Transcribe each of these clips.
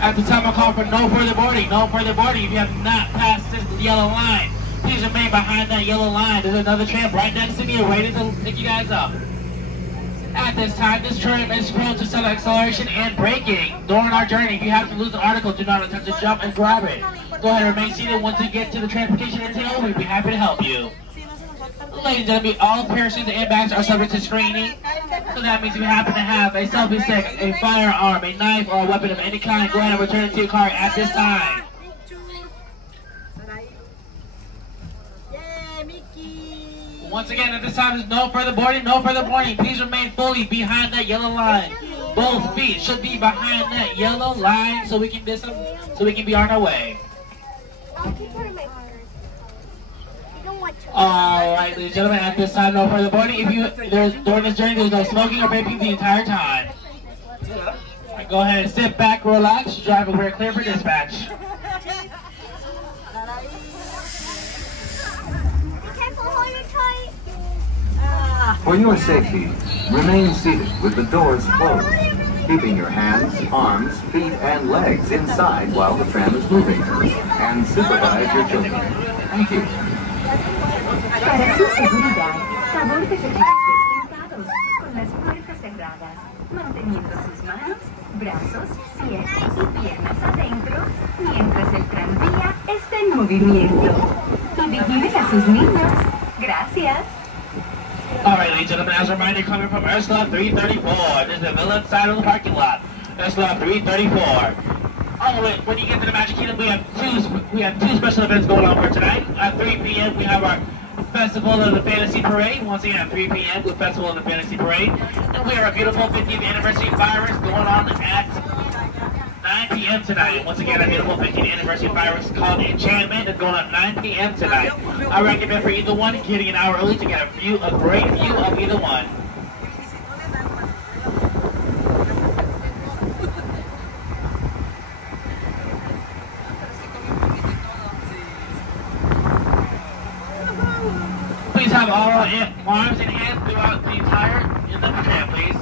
At the time I call for no further boarding, no further boarding. If you have not passed this yellow line, please remain behind that yellow line. There's another tram right next to me waiting to pick you guys up. At this time, this tram is prone to sudden acceleration and braking. During our journey, if you have to lose an article, do not attempt to jump and grab it. Go ahead and remain seated. Once you get to the transportation detail, we'd be happy to help you. Ladies and gentlemen, all parachutes and airbags are subject to screening. So that means if you happen to have a selfie stick, a firearm, a knife, or a weapon of any kind, go ahead and return it to your car at this time. Once again, at this time, there's no further boarding, no further boarding. Please remain fully behind that yellow line. Both feet should be behind that yellow line so we can be on our way. Alright, ladies and gentlemen, at this time, no further boarding. During this journey, there's no smoking or vaping the entire time. Right, go ahead and sit back, relax, drive and we're clear for dispatch. For your safety, remain seated with the doors closed, keeping your hands, arms, feet, and legs inside while the tram is moving, and supervise your children. Thank you. Para su seguridad, favor de permanecer sentados con las puertas cerradas, manteniendo sus manos, brazos, pies y piernas adentro mientras el tranvía está en movimiento. Y vigilen a sus niños. Gracias. Alright, ladies and gentlemen, as a reminder, coming from Slot 334, this is the villain side of the parking lot. Slot 334. Oh, wait, when you get to the Magic Kingdom, we have two special events going on for tonight. At 3 p.m. we have our Festival of the Fantasy Parade. Once again, at 3 p.m. with Festival of the Fantasy Parade. And we have a beautiful 50th anniversary fireworks going on at 9 p.m. tonight. Once again, a beautiful 50th anniversary fireworks called Enchantment is going on at 9 p.m. tonight. I recommend for either one getting an hour early to get a great view of either one. Please have all arms and hands throughout the entire tram, please.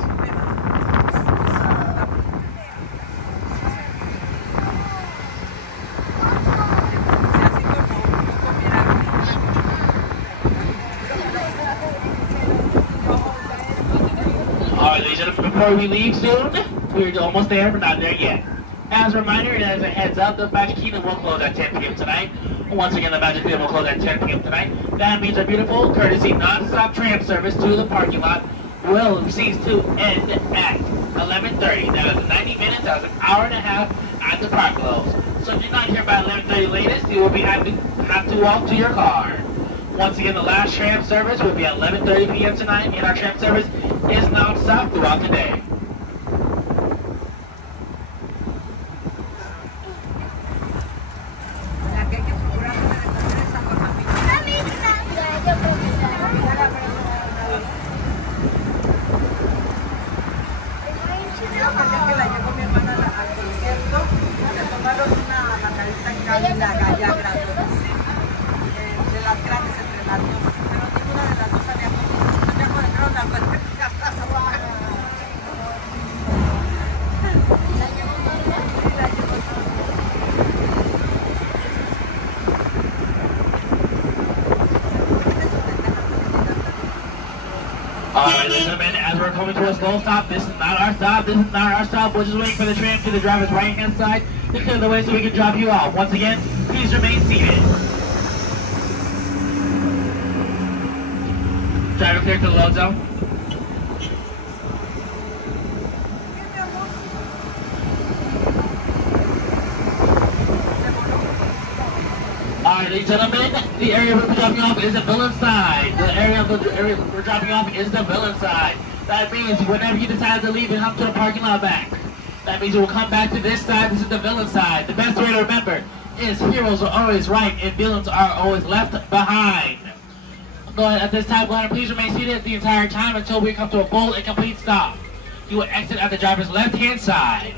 Alright, ladies and gentlemen, before we leave soon, we're almost there, but not there yet. As a reminder, and as a heads up, the Magic Kingdom will close at 10 p.m. tonight. Once again, the Magic Kingdom will close at 10 p.m. tonight. That means a beautiful, courtesy, non-stop tram service to the parking lot will cease to end at 11:30. That is 90 minutes, that is an hour and a half at the park close. So if you're not here by 11:30 latest, you will be have to walk to your car. Once again, the last tram service will be at 11:30 p.m. tonight, and our tram service is non-stop throughout the day. Alright, ladies and gentlemen, as we're coming to a slow stop, this is not our stop, this is not our stop. We're just waiting for the tram to the driver's right-hand side to clear the way so we can drop you off. Once again, please remain seated. Driver clear to the load zone. Alright, ladies and gentlemen, the area we're dropping off is the villain side. The area we're dropping off is the villain side. That means whenever you decide to leave and come to the parking lot back, that means you will come back to this side. This is the villain side. The best way to remember is heroes are always right and villains are always left behind. Go ahead, at this time, go ahead and please remain seated the entire time until we come to a full and complete stop. You will exit at the driver's left-hand side.